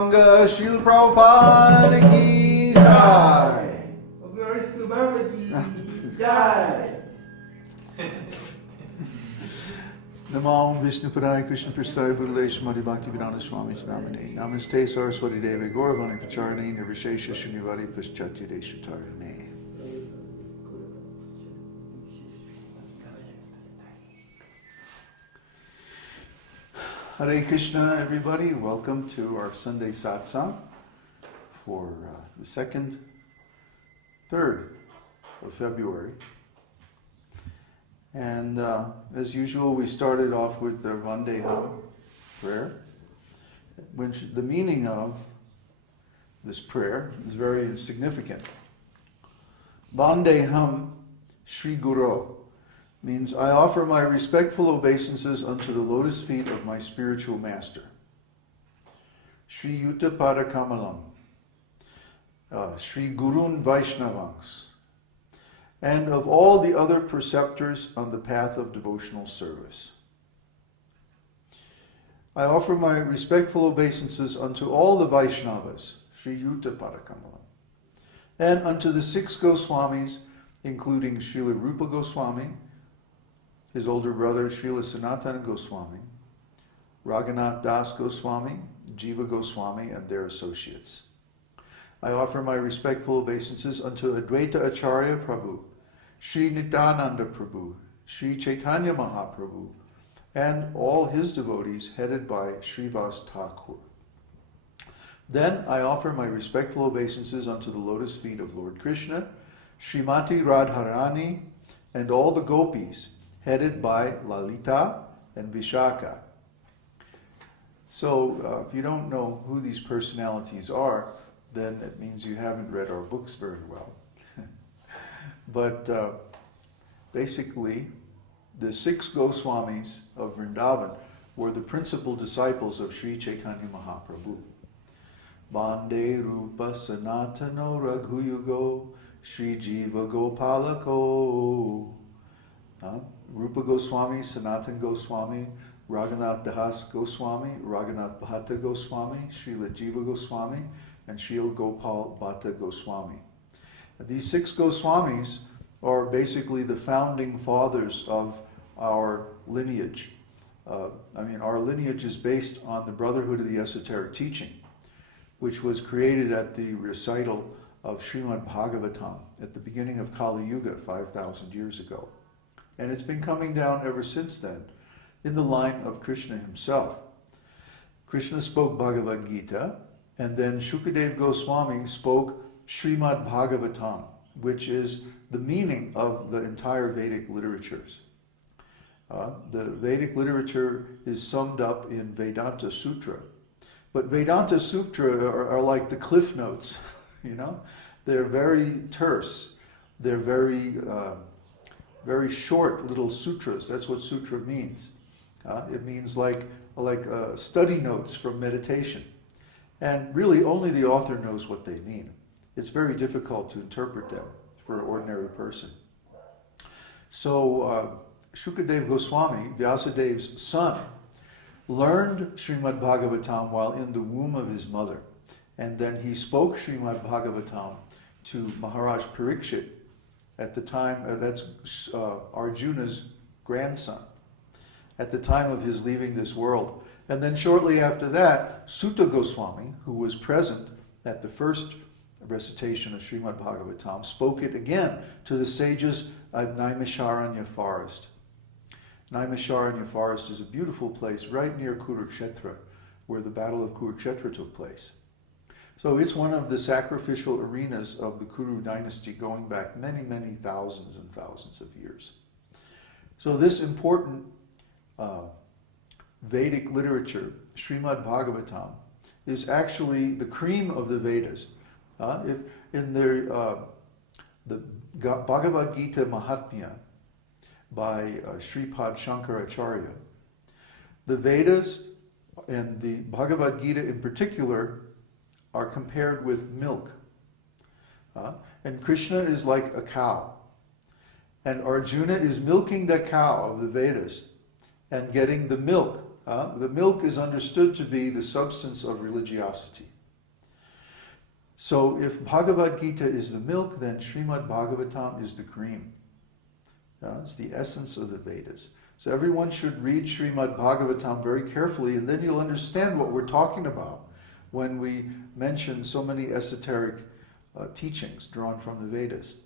Śrīla Prabhupada ki jai. Obeisances Babaji jai. Namo Vaisṇavāṁ Krishna Prasthaya Bhutale Śrīmati Bhaktivedanta Swami Namane. Namaste Saraswati Devi Gauravani Pacharane Nirvishesha Shunyavadi Paschatya Deshatarane. Hare Kṛṣṇa, everybody. Welcome to our Sunday Satsang for the 3rd of February. And as usual, we started off with the Vande prayer, which the meaning of this prayer is very significant. Vande śrī-guroḥ means I offer my respectful obeisances unto the lotus feet of my spiritual master. Śrī-yuta-pada-kamalaṁ, śrī-gurun vaiṣṇavāṁś, and of all the other preceptors on the path of devotional service. I offer my respectful obeisances unto all the Vaisṇavas, Srī-yuta-pada-kamalaṁ, and unto the 6 Goswamis, including Srila Rupa Goswami, his older brother Srila Sanatana Goswami, Raghunath Das Goswami, Jiva Goswami, and their associates. I offer my respectful obeisances unto Advaita Acharya Prabhu, Sri Nityananda Prabhu, Sri Chaitanya Mahaprabhu, and all his devotees headed by Srivas Thakur. Then I offer my respectful obeisances unto the lotus feet of Lord Krishna, Srimati Radharani, and all the gopis headed by Lalita and Vishaka. So if you don't know who these personalities are, then it means you haven't read our books very well. But basically, the 6 Goswamis of Vrindavan were the principal disciples of Sri Chaitanya Mahaprabhu. Vande Rupa Sanatano Raghuyugo Sri Jiva Gopalako. Rupa Goswami, Sanatan Goswami, Raghunath Das Goswami, Raghunath Bhatta Goswami, Srila Jiva Goswami, and Srila Gopal Bhatta Goswami. These 6 Goswamis are basically the founding fathers of our lineage. Our lineage is based on the Brotherhood of the Esoteric Teaching, which was created at the recital of Srimad Bhagavatam at the beginning of Kali Yuga 5,000 years ago. And it's been coming down ever since then, in the line of Krishna himself. Krishna spoke Bhagavad Gita, and then Shukadev Goswami spoke Srimad Bhagavatam, which is the meaning of the entire Vedic literatures. The Vedic literature is summed up in Vedanta Sutra. But Vedanta Sutra are like the cliff notes, They're very terse. They're very short little sutras. That's what sutra means. It means like study notes from meditation. And really only the author knows what they mean. It's very difficult to interpret them for an ordinary person. So Shukadev Goswami, Vyasadev's son, learned Srimad Bhagavatam while in the womb of his mother. And then he spoke Srimad Bhagavatam to Maharaj Parikshit at the time, that's Arjuna's grandson, at the time of his leaving this world. And then shortly after that, Suta Goswami, who was present at the first recitation of Srimad Bhagavatam, spoke it again to the sages at Naimisharanya forest. Naimisharanya forest is a beautiful place right near Kurukshetra, where the Battle of Kurukshetra took place. So it's one of the sacrificial arenas of the Kuru dynasty going back many, many thousands and thousands of years. So this important Vedic literature, Srimad Bhagavatam, is actually the cream of the Vedas. In the Bhagavad Gita Mahatmya by Sripad Shankaracharya, the Vedas and the Bhagavad Gita in particular are compared with milk. And Krishna is like a cow. And Arjuna is milking the cow of the Vedas and getting the milk. The milk is understood to be the substance of religiosity. So if Bhagavad Gita is the milk, then Srimad Bhagavatam is the cream. It's the essence of the Vedas. So everyone should read Srimad Bhagavatam very carefully, and then you'll understand what we're talking about when we mention so many esoteric teachings drawn from the Vedas.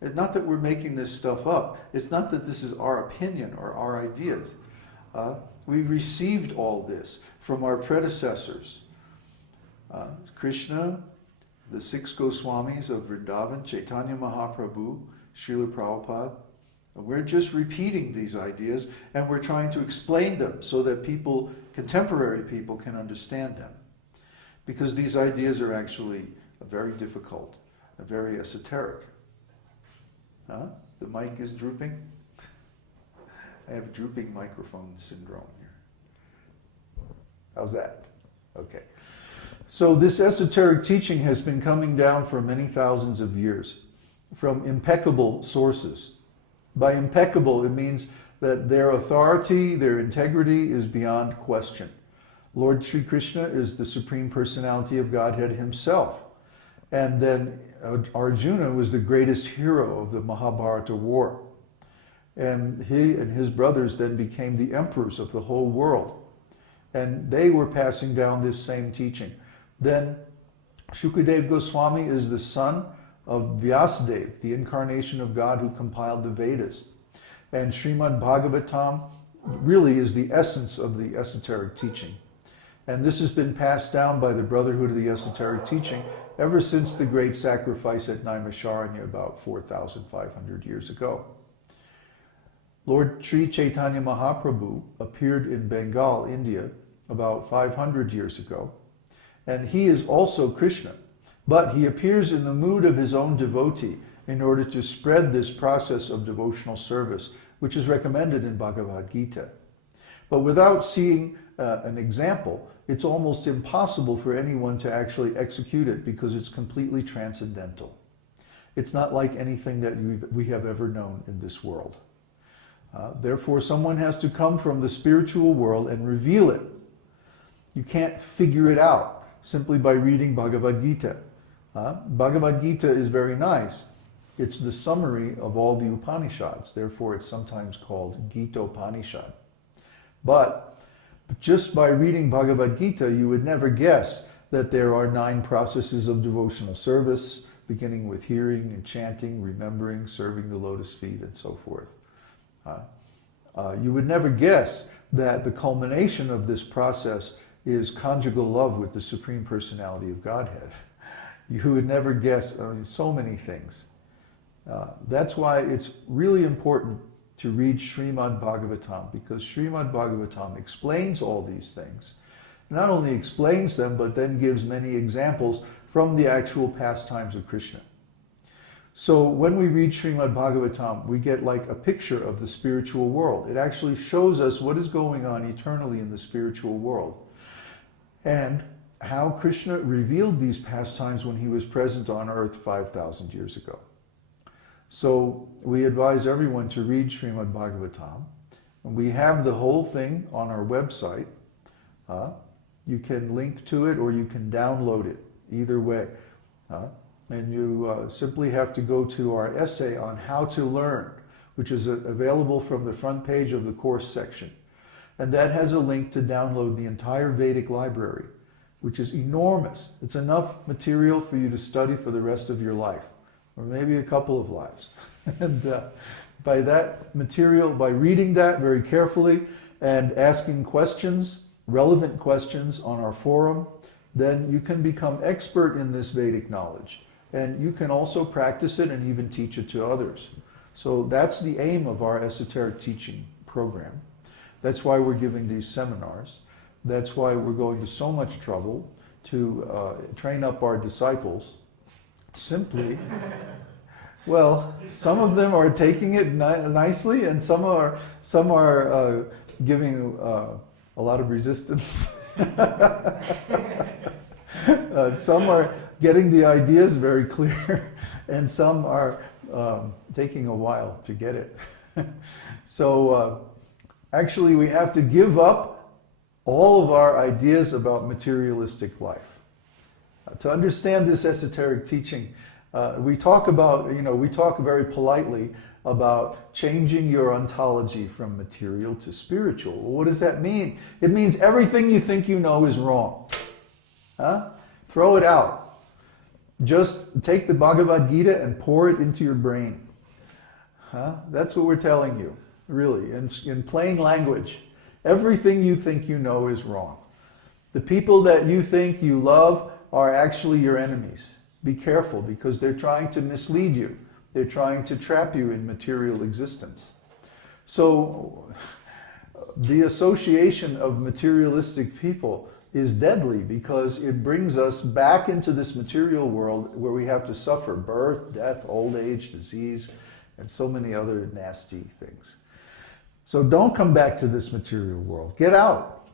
It's not that we're making this stuff up. It's not that this is our opinion or our ideas. We received all this from our predecessors. Krishna, the 6 Goswamis of Vrindavan, Chaitanya Mahaprabhu, Srila Prabhupada. We're just repeating these ideas, and we're trying to explain them so that people, contemporary people, can understand them. Because these ideas are actually very difficult, very esoteric. The mic is drooping. I have drooping microphone syndrome here. How's that? Okay. So this esoteric teaching has been coming down for many thousands of years from impeccable sources. By impeccable, it means that their authority, their integrity is beyond question. Lord Sri Krishna is the Supreme Personality of Godhead himself. And then Arjuna was the greatest hero of the Mahabharata war. And he and his brothers then became the emperors of the whole world. And they were passing down this same teaching. Then Shukadeva Goswami is the son of Vyasadeva, the incarnation of God who compiled the Vedas. And Srimad Bhagavatam really is the essence of the esoteric teaching. And this has been passed down by the Brotherhood of the Esoteric Teaching ever since the great sacrifice at Naimisharanya about 4,500 years ago. Lord Sri Chaitanya Mahaprabhu appeared in Bengal, India, about 500 years ago. And he is also Krishna, but he appears in the mood of his own devotee in order to spread this process of devotional service, which is recommended in Bhagavad Gita. But without seeing an example, it's almost impossible for anyone to actually execute it because it's completely transcendental. It's not like anything that we have ever known in this world. Therefore, someone has to come from the spiritual world and reveal it. You can't figure it out simply by reading Bhagavad Gita. Bhagavad Gita is very nice. It's the summary of all the Upanishads. Therefore, it's sometimes called Gita-upanishad. But just by reading Bhagavad Gita, you would never guess that there are 9 processes of devotional service, beginning with hearing and chanting, remembering, serving the lotus feet, and so forth. You would never guess that the culmination of this process is conjugal love with the Supreme Personality of Godhead. You would never guess so many things. That's why it's really important to read Srimad Bhagavatam, because Srimad Bhagavatam explains all these things. Not only explains them, but then gives many examples from the actual pastimes of Krishna. So when we read Srimad Bhagavatam, we get like a picture of the spiritual world. It actually shows us what is going on eternally in the spiritual world, and how Krishna revealed these pastimes when he was present on earth 5,000 years ago. So we advise everyone to read Srimad Bhagavatam. And we have the whole thing on our website. You can link to it or you can download it, either way. And you simply have to go to our essay on how to learn, which is available from the front page of the course section. And that has a link to download the entire Vedic library, which is enormous. It's enough material for you to study for the rest of your life, or maybe a couple of lives. And by that material, by reading that very carefully and asking questions, relevant questions on our forum, then you can become expert in this Vedic knowledge. And you can also practice it and even teach it to others. So that's the aim of our esoteric teaching program. That's why we're giving these seminars. That's why we're going to so much trouble to train up our disciples. Simply, well, some of them are taking it nicely, and some are giving a lot of resistance. Some are getting the ideas very clear, and some are taking a while to get it. So actually, we have to give up all of our ideas about materialistic life. To understand this esoteric teaching, we talk very politely about changing your ontology from material to spiritual. Well, what does that mean? It means everything you think you know is wrong. Huh? Throw it out. Just take the Bhagavad Gita and pour it into your brain. Huh? That's what we're telling you, really, in plain language. Everything you think you know is wrong. The people that you think you love are actually your enemies. Be careful, because they're trying to mislead you. They're trying to trap you in material existence. So the association of materialistic people is deadly, because it brings us back into this material world where we have to suffer birth, death, old age, disease, and so many other nasty things. So don't come back to this material world. Get out.